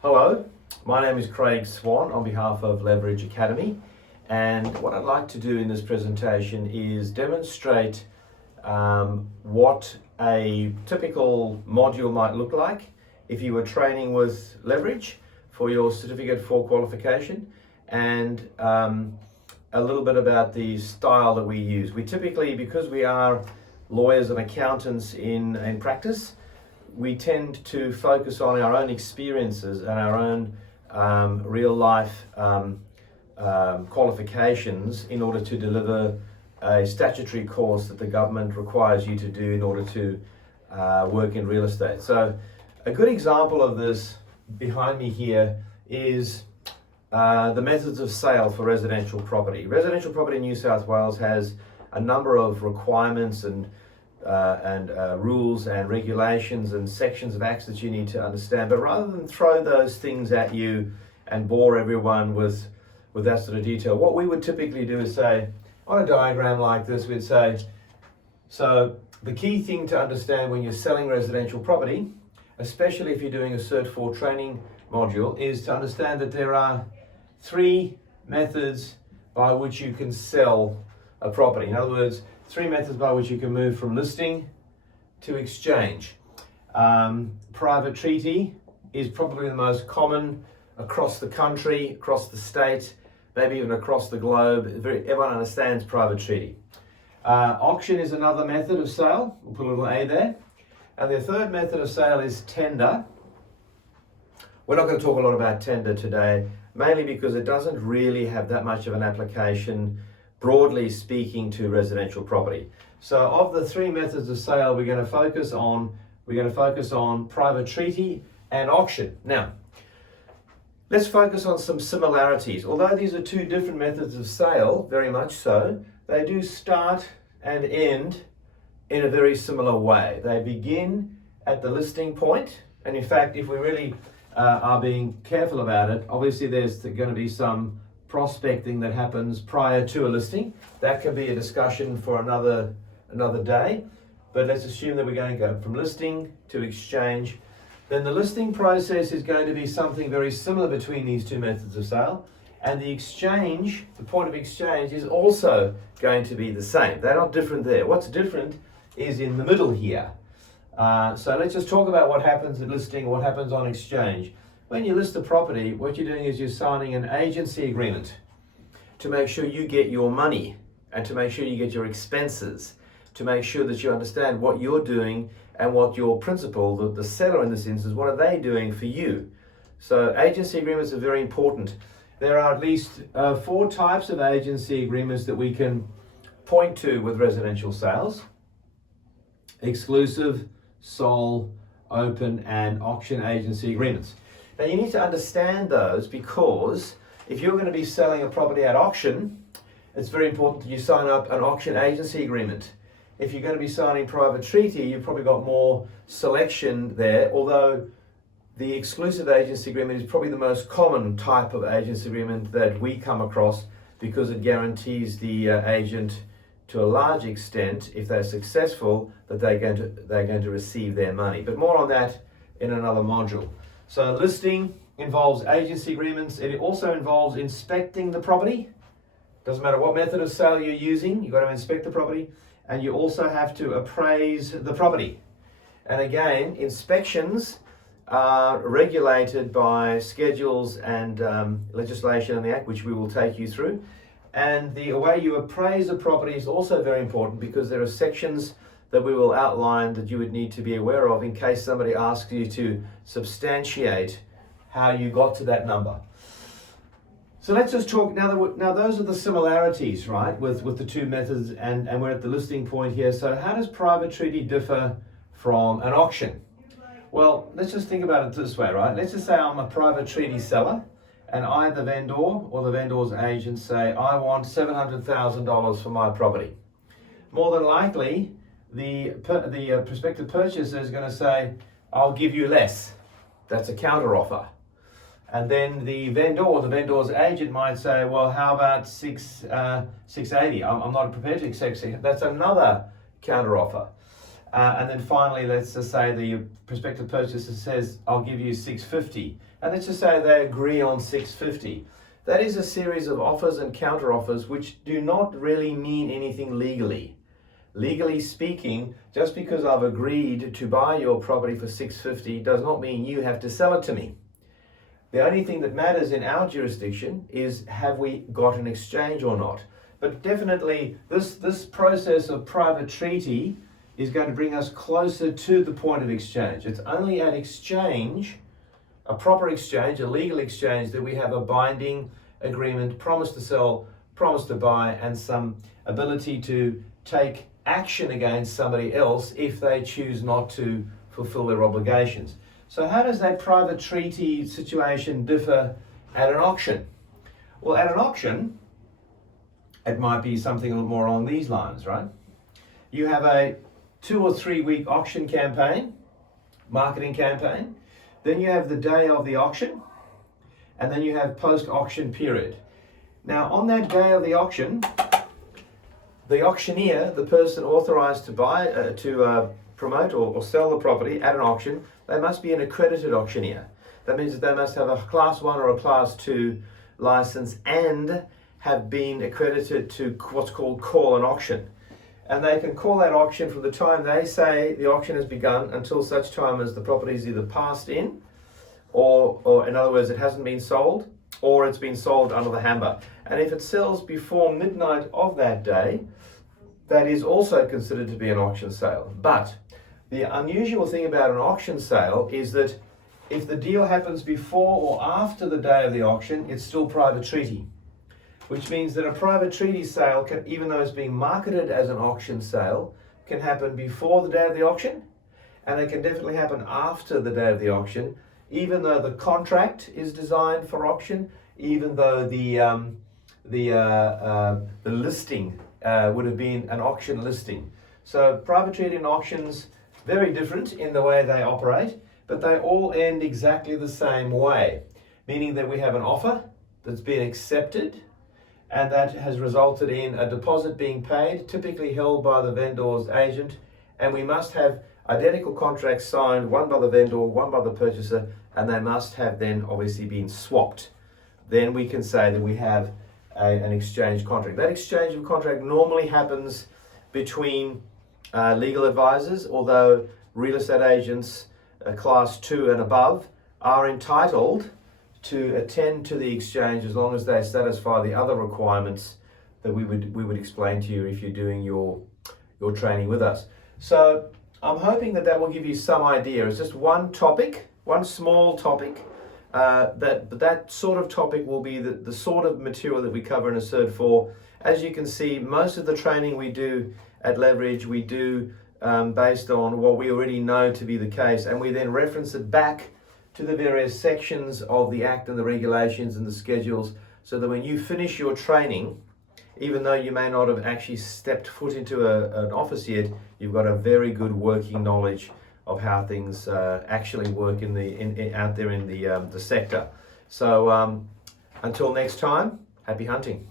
Hello, my name is Craig Swan on behalf of Leverage Academy, and what I'd like to do in this presentation is demonstrate what a typical module might look like if you were training with Leverage for your certificate for qualification, and a little bit about the style that we use. We typically, because we are lawyers and accountants in practice, we tend to focus on our own experiences and our own real life qualifications in order to deliver a statutory course that the government requires you to do in order to work in real estate. So a good example of this behind me here is the methods of sale for residential property. Residential property in New South Wales has a number of requirements and rules and regulations and sections of acts that you need to understand. But rather than throw those things at you and bore everyone with that sort of detail, what we would typically do is say, on a diagram like this, we'd say, so the key thing to understand when you're selling residential property, especially if you're doing a Cert 4 training module, is to understand that there are three methods by which you can sell a property. In other words, three methods by which you can move from listing to exchange. Private treaty is probably the most common across the country, across the state, maybe even across the globe. Everyone understands private treaty. Auction is another method of sale. We'll put a little A there. And the third method of sale is tender. We're not going to talk a lot about tender today, mainly because it doesn't really have that much of an application, broadly speaking, to residential property. So of the three methods of sale, we're going to focus on private treaty and auction. Now, let's focus on some similarities. Although these are two different methods of sale, very much so, they do start and end in a very similar way. They begin at the listing point, and in fact, if we really are being careful about it, obviously there's going to be some prospecting that happens prior to a listing. That could be a discussion for another day, but let's assume that we're going to go from listing to exchange. Then the listing process is going to be something very similar between these two methods of sale, and the exchange, the point of exchange, is also going to be the same. They're not different there. What's different is in the middle here. So let's just talk about what happens at listing, what happens on exchange. When you list a property, what you're doing is you're signing an agency agreement to make sure you get your money and to make sure you get your expenses, to make sure that you understand what you're doing and what your principal, the seller in this instance, what are they doing for you. So agency agreements are very important. There are at least 4 types of agency agreements that we can point to with residential sales: exclusive, sole, open, and auction agency agreements. Now you need to understand those, because if you're going to be selling a property at auction, it's very important that you sign up an auction agency agreement. If you're going to be signing private treaty, you've probably got more selection there, although the exclusive agency agreement is probably the most common type of agency agreement that we come across, because it guarantees the agent to a large extent, if they're successful, that they're going to receive their money. But more on that in another module. So listing involves agency agreements. It also involves inspecting the property. Doesn't matter what method of sale you're using, you've got to inspect the property, and you also have to appraise the property. And again, inspections are regulated by schedules and legislation in the Act, which we will take you through. And the way you appraise a property is also very important, because there are sections that we will outline that you would need to be aware of in case somebody asks you to substantiate how you got to that number. So let's just talk now those are the similarities, right, with the two methods, and we're at the listing point here. So how does private treaty differ from an auction? Well, let's just think about it this way, right? Let's just say I'm a private treaty seller, and I, the vendor, or the vendor's agent, say, I want $700,000 for my property. More than likely, the prospective purchaser is going to say, I'll give you less. That's a counter offer. And then the vendor or the vendor's agent might say, well, how about 680? I'm not prepared to accept 6. That's another counter offer. And then finally, let's just say the prospective purchaser says, I'll give you $650. And let's just say they agree on $650. That is a series of offers and counter offers which do not really mean anything legally. Legally speaking, just because I've agreed to buy your property for $650 does not mean you have to sell it to me. The only thing that matters in our jurisdiction is, have we got an exchange or not? But definitely this process of private treaty is going to bring us closer to the point of exchange. It's only at exchange, a proper exchange, a legal exchange, that we have a binding agreement, promise to sell, promise to buy, and some ability to take action against somebody else if they choose not to fulfill their obligations. So how does that private treaty situation differ at an auction? Well, at an auction, it might be something a little more along these lines, right? You have a 2 or 3 week auction campaign, marketing campaign. Then you have the day of the auction, and then you have post-auction period. Now, on that day of the auction, the auctioneer, the person authorized to buy, promote or sell the property at an auction, they must be an accredited auctioneer. That means that they must have a Class 1 or a Class 2 license and have been accredited to what's called call an auction. And they can call that auction from the time they say the auction has begun until such time as the property is either passed in, or in other words, it hasn't been sold, or it's been sold under the hammer. And if it sells before midnight of that day, that is also considered to be an auction sale. But the unusual thing about an auction sale is that if the deal happens before or after the day of the auction, it's still private treaty. Which means that a private treaty sale can, even though it's being marketed as an auction sale, can happen before the day of the auction, and it can definitely happen after the day of the auction, even though the contract is designed for auction, even though the listing would have been an auction listing. So private treaty and auctions, very different in the way they operate, but they all end exactly the same way, meaning that we have an offer that's been accepted, and that has resulted in a deposit being paid, typically held by the vendor's agent, and we must have identical contracts signed, one by the vendor, one by the purchaser, and they must have then obviously been swapped. Then we can say that we have an exchange contract. That exchange of contract normally happens between legal advisors, although real estate agents, Class 2 and above, are entitled to attend to the exchange as long as they satisfy the other requirements that we would explain to you if you're doing your training with us. So I'm hoping that will give you some idea. It's just one topic, one small topic. That sort of topic will be the sort of material that we cover in a Cert 4. As you can see, most of the training we do at Leverage, we do based on what we already know to be the case, and we then reference it back to the various sections of the Act and the regulations and the schedules, so that when you finish your training, even though you may not have actually stepped foot into an office yet, you've got a very good working knowledge of how things actually work out there in the sector. So until next time, happy hunting.